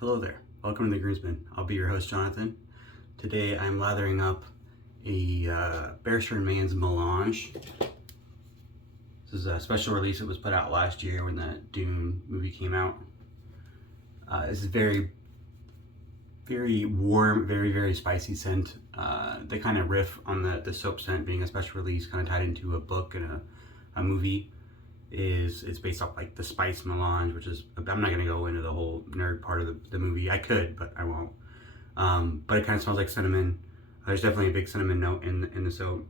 Hello there, welcome to the Groomsman. I'll be your host, Jonathan. Today I'm lathering up a Barrister and Mann's Melange. This is a special release that was put out last year when the Dune movie came out. This is very warm, very spicy scent. They kind of riff on the soap scent being a special release, kind of tied into a book and a movie. It's based off like the spice melange, which is, I'm not going to go into the whole nerd part of the movie. I could, but I won't. But it kind of smells like cinnamon. There's definitely a big cinnamon note in the soap,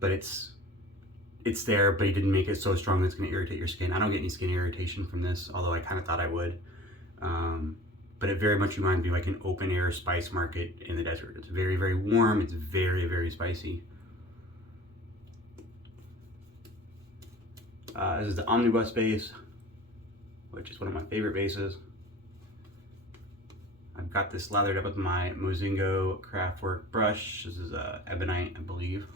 but it's there, but he didn't make it so strong that it's going to irritate your skin. I don't get any skin irritation from this, although I kind of thought I would. But it very much reminds me of like an open air spice market in the desert. It's very warm. It's very spicy. This is the Omnibus base, which is one of my favorite bases. I've got this lathered up with my Mozingo Craftwork brush. This is ebonite, I believe.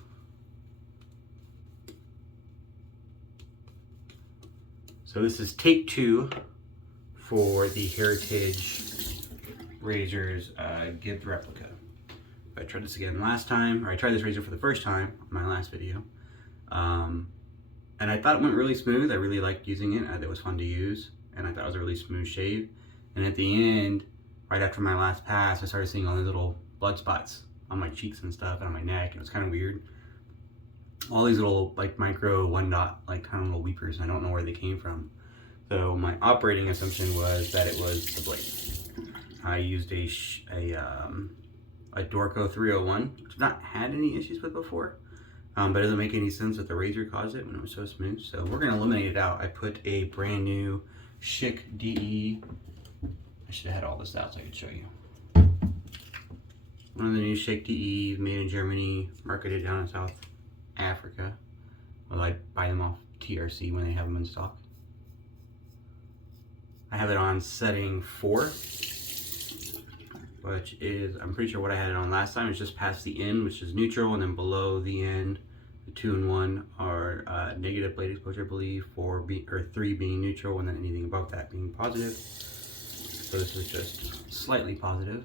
So this is take 2 for the Heritage razors Gibbs Replica. I tried this again last time, or I tried this razor for the first time on my last video. And I thought it went really smooth. I really liked using it. It was fun to use, and I thought it was a really smooth shave. And at the end, right after my last pass, I started seeing all these little blood spots on my cheeks and stuff, and on my neck. It was kind of weird. All these little like micro 1 dot like kind of little weepers, and I don't know where they came from. So my operating assumption was that it was the blade. I used a Dorco 301, which I've not had any issues with before. But it doesn't make any sense that the razor caused it when it was so smooth. So we're gonna eliminate it out. I put a brand new Schick DE. I should have had all this out so I could show you. One of the new Schick DEs made in Germany, marketed down in South Africa. Well, I buy them off TRC when they have them in stock. I have it on setting 4, which is, I'm pretty sure what I had it on last time. It's just past the end, which is neutral, and then below the end, the 2 and 1 are negative blade exposure, I believe, 3 being neutral, and then anything above that being positive. So this is just slightly positive.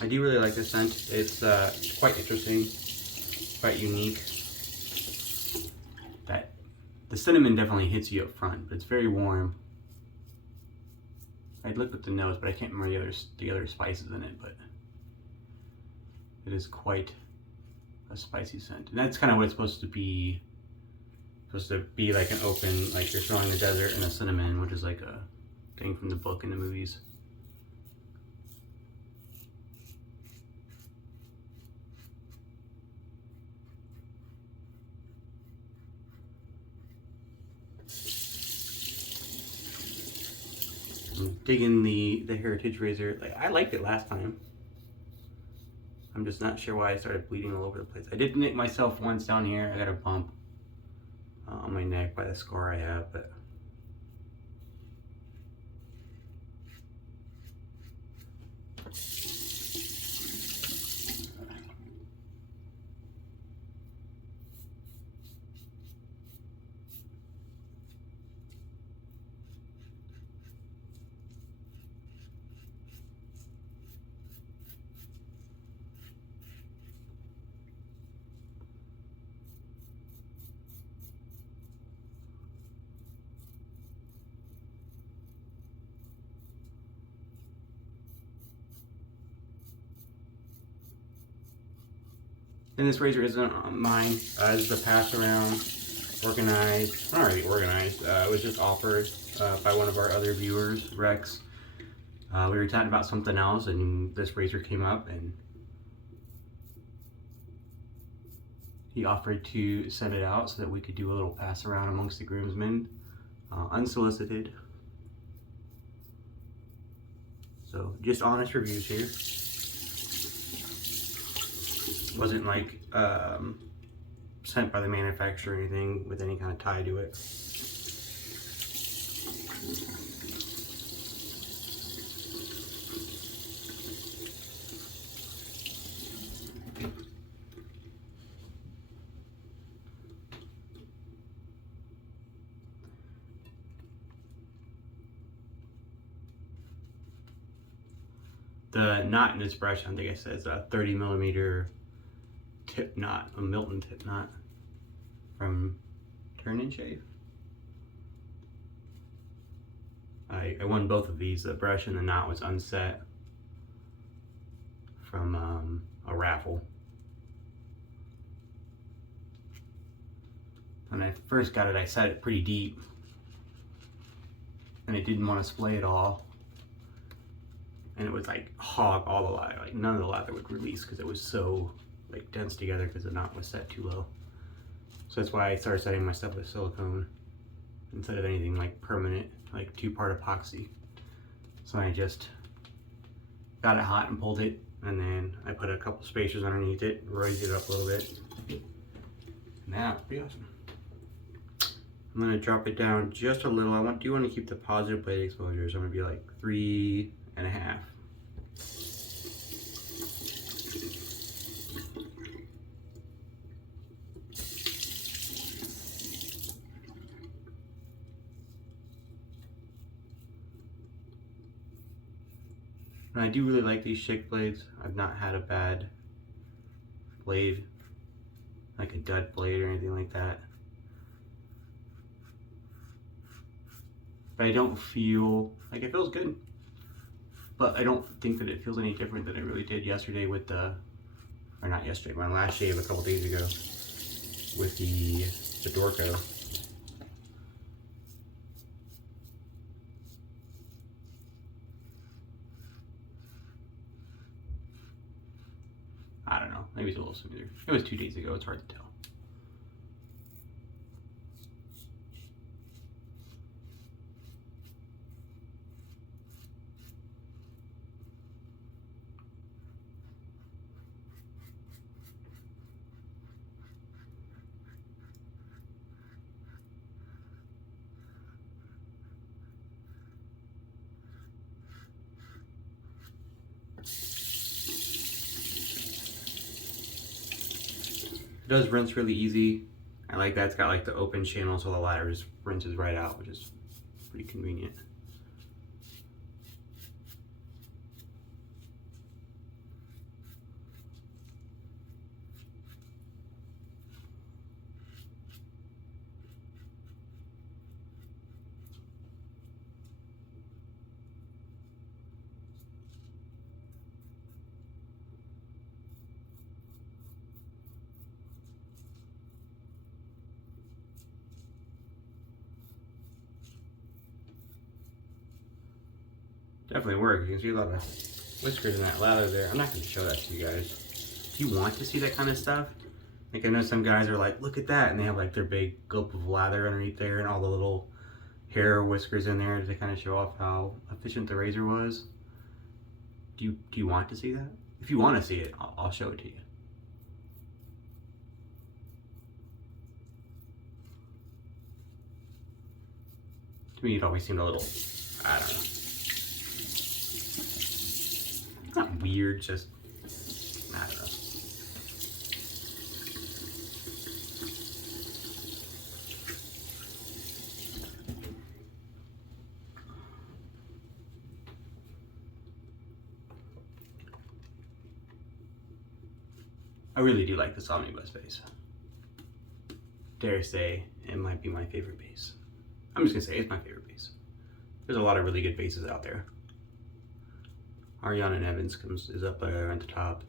I do really like this scent. It's quite interesting, quite unique. That the cinnamon definitely hits you up front, but it's very warm. I'd look at the nose, but I can't remember the other spices in it, but it is quite a spicy scent. And that's kind of what it's supposed to be. It's supposed to be like an open, like you're smelling the desert and the cinnamon, which is like a thing from the book and the movies. Digging the Heritage razor. Like, I liked it last time. I'm just not sure why I started bleeding all over the place. I did nick myself once down here. I got a bump on my neck by the scar I have, but and this razor isn't mine. This is a pass around, organized, not really organized. It was just offered by one of our other viewers, Rex. We were chatting about something else, and this razor came up, and he offered to send it out so that we could do a little pass around amongst the groomsmen, unsolicited. So just honest reviews here. Wasn't like sent by the manufacturer or anything with any kind of tie to it. The knot in this brush, I think it says a 30 millimeter tip knot, a Milton tip knot from Turn and Shave. I won both of these. The brush and the knot was unset from a raffle. When I first got it, I set it pretty deep and it didn't want to splay at all. And it was like hog all the lather, like none of the lather would release because it was so like dense together because the knot was set too low. So that's why I started setting my stuff with silicone instead of anything like permanent, like 2-part epoxy. So I just got it hot and pulled it, and then I put a couple spacers underneath it, raised it up a little bit. Now it's pretty awesome. I'm gonna drop it down just a little. I do want to keep the positive blade exposure, so I'm gonna be like 3.5. And I do really like these Schick blades. I've not had a bad blade, like a dud blade or anything like that. But I don't feel, like it feels good. But I don't think that it feels any different than it really did yesterday with the, or not yesterday, my last shave a couple days ago with the Dorco. I don't know, maybe it's a little smoother. It was 2 days ago, it's hard to tell. It does rinse really easy. I like that it's got like the open channel so the ladder just rinses right out, which is pretty convenient. Definitely works. You can see a lot of whiskers in that lather there. I'm not going to show that to you guys. If you want to see that kind of stuff, like I know some guys are like, look at that, and they have like their big gulp of lather underneath there and all the little hair whiskers in there to kind of show off how efficient the razor was. Do you want to see that? If you want to see it, I'll show it to you. To me, it always seemed a little, I don't know. Not weird, just, I don't know. I really do like this omnibus base. Dare say it might be my favorite base. I'm just gonna say it's my favorite base. There's a lot of really good bases out there. Ariana and Evans is up there at the top.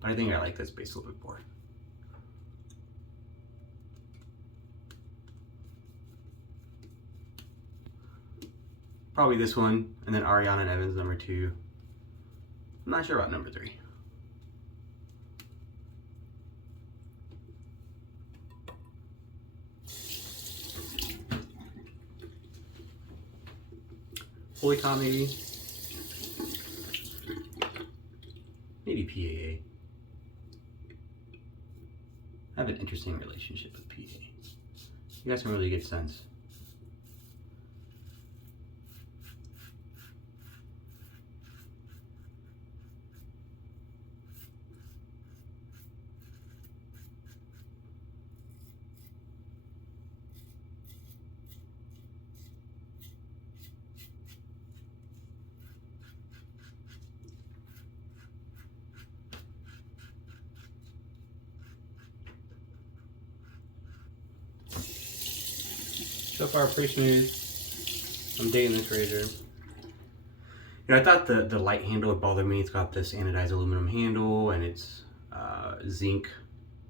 But I think I like this base a little bit more. Probably this one, and then Ariana and Evans number 2. I'm not sure about number 3. Holy Cow maybe? Maybe PAA. have an interesting relationship with PA. You got some really good sense. So far, pretty smooth. I'm digging this razor. You know, I thought the light handle would bother me. It's got this anodized aluminum handle, and it's zinc.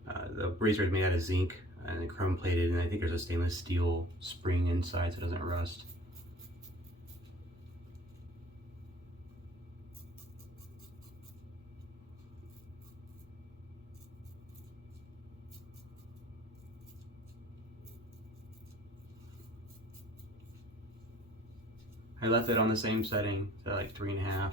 The razor is made out of zinc and then chrome plated, and I think there's a stainless steel spring inside so it doesn't rust. I left it on the same setting, so like 3.5.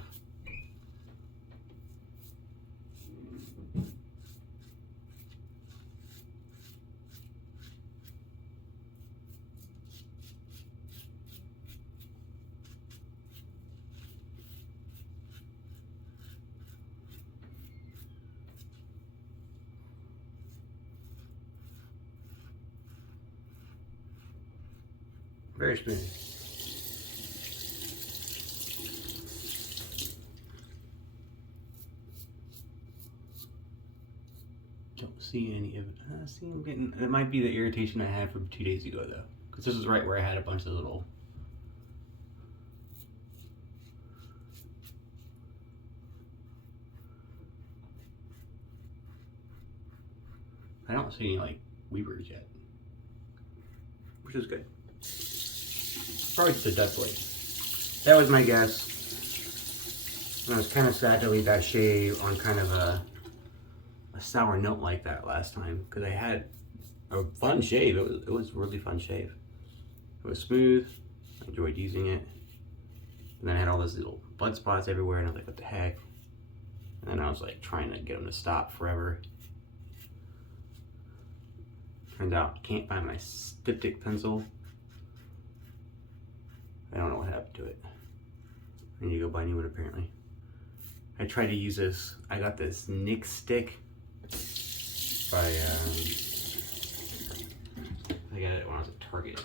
Very smooth. Don't see any of it. See, I'm getting. It might be the irritation I had from 2 days ago though, because this is right where I had a bunch of little. I don't see any like weavers yet, which is good. Probably just a duck blade. That was my guess. And I was kind of sad to leave that shave on kind of a sour note like that last time, because I had a fun shave. It was a really fun shave. It was smooth. I enjoyed using it. And then I had all those little blood spots everywhere, and I was like, what the heck? And then I was like trying to get them to stop forever. Turns out I can't find my styptic pencil. I don't know what happened to it. I need to go buy a new one apparently. I tried to use this. I got this Nick stick by I got it when I was at Target.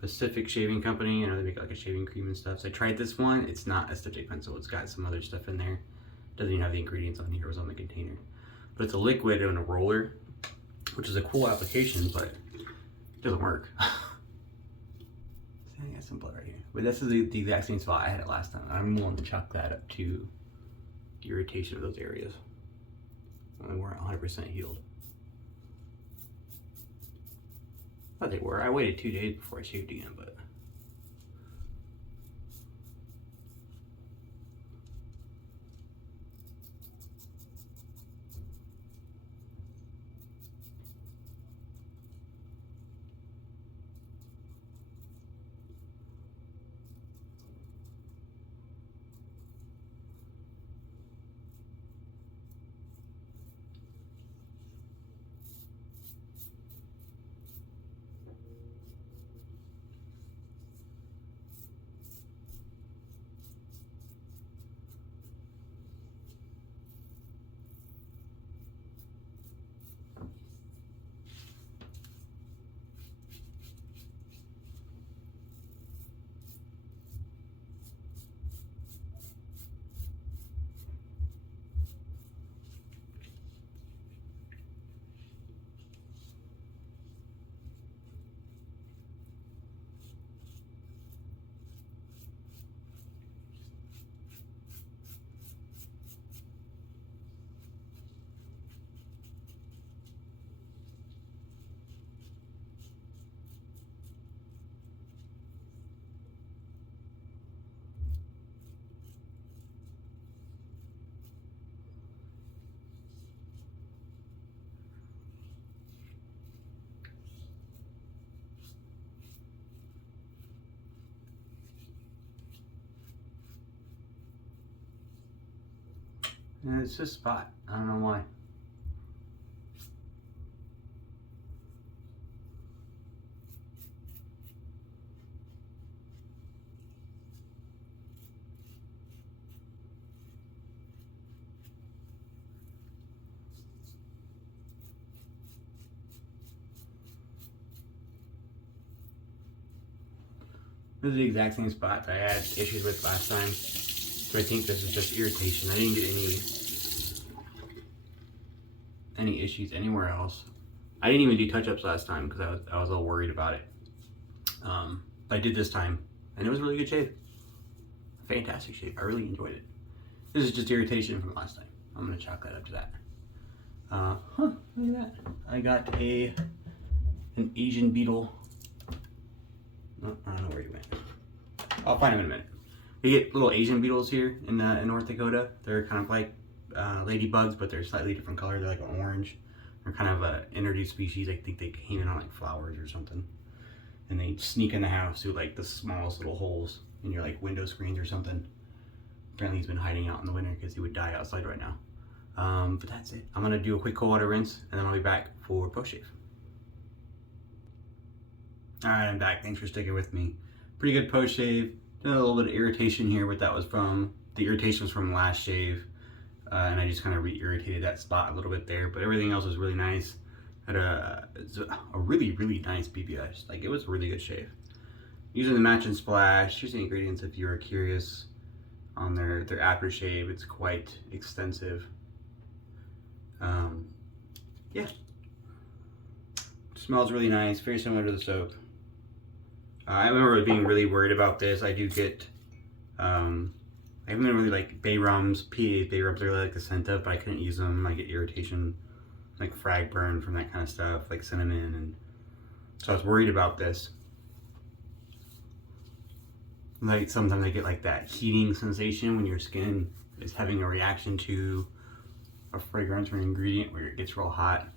Pacific Shaving Company. I know they make like a shaving cream and stuff. So I tried this one. It's not a styptic pencil. It's got some other stuff in there. Doesn't even have the ingredients on here. It was on the container. But it's a liquid and a roller, which is a cool application, but it doesn't work. I got some blood right here. But this is the exact same spot I had it last time. I'm willing to chalk that up to the irritation of those areas. And we're 100% healed. I thought they were. I waited 2 days before I shaved again, but yeah, it's just a spot. I don't know why. This is the exact same spot that I had issues with last time. So I think this is just irritation. I didn't get any issues anywhere else. I didn't even do touch-ups last time because I was a little worried about it. But I did this time, and it was a really good shave. Fantastic shave. I really enjoyed it. This is just irritation from last time. I'm gonna chalk that up to that. Look at that. I got an Asian beetle. Oh, I don't know where he went. I'll find him in a minute. We get little Asian beetles here in North Dakota. They're kind of like ladybugs, but they're slightly different color. They're like an orange. They're kind of an introduced species. I think they came in on like flowers or something. And they sneak in the house through like the smallest little holes in your like window screens or something. Apparently he's been hiding out in the winter because he would die outside right now. But that's it. I'm gonna do a quick cold water rinse and then I'll be back for post shave. All right, I'm back. Thanks for sticking with me. Pretty good post shave. Did a little bit of irritation here, but that was from the irritation was from last shave, and I just kind of re-irritated that spot a little bit there. But everything else was really nice. Had a really nice BBS. Like, it was a really good shave. Using the Match and Splash. Here's the ingredients if you are curious on their aftershave. It's quite extensive. Yeah. Smells really nice. Very similar to the soap. I remember being really worried about this. I do get, I haven't been really like bay rums, PA bay rums. I really like the scent of, but I couldn't use them. I get irritation, like frag burn from that kind of stuff, like cinnamon, and so I was worried about this. Like sometimes I get like that heating sensation when your skin is having a reaction to a fragrance or an ingredient where it gets real hot.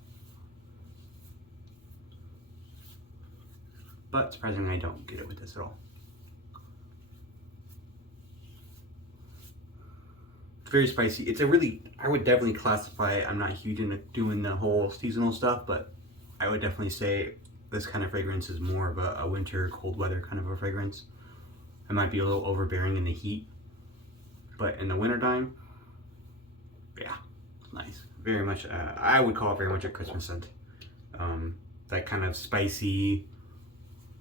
But surprisingly, I don't get it with this at all. It's very spicy. It's a really, I would definitely classify it. I'm not huge into doing the whole seasonal stuff, but I would definitely say this kind of fragrance is more of a winter, cold weather kind of a fragrance. It might be a little overbearing in the heat, but in the wintertime, yeah, it's nice. Very much, I would call it very much a Christmas scent. That kind of spicy,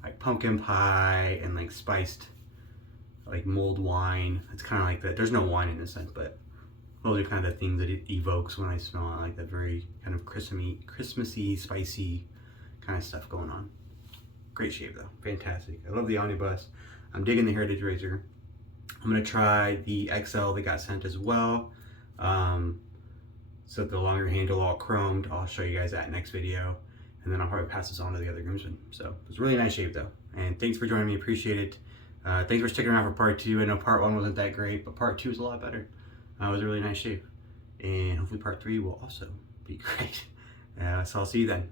like pumpkin pie and like spiced like mulled wine. It's kind of like that. There's no wine in this scent, but those are kind of the things that it evokes when I smell it, like that very kind of Christmassy, spicy kind of stuff going on. Great shave though, fantastic. I love the omnibus. I'm digging the Heritage razor. I'm gonna try the XL that got sent as well. So the longer handle, all chromed. I'll show you guys that next video. And then I'll probably pass this on to the other groomsmen. So it's a really nice shave though. And thanks for joining me, appreciate it. Thanks for sticking around for part 2. I know part 1 wasn't that great, but part 2 is a lot better. It was a really nice shave. And hopefully part 3 will also be great. So I'll see you then.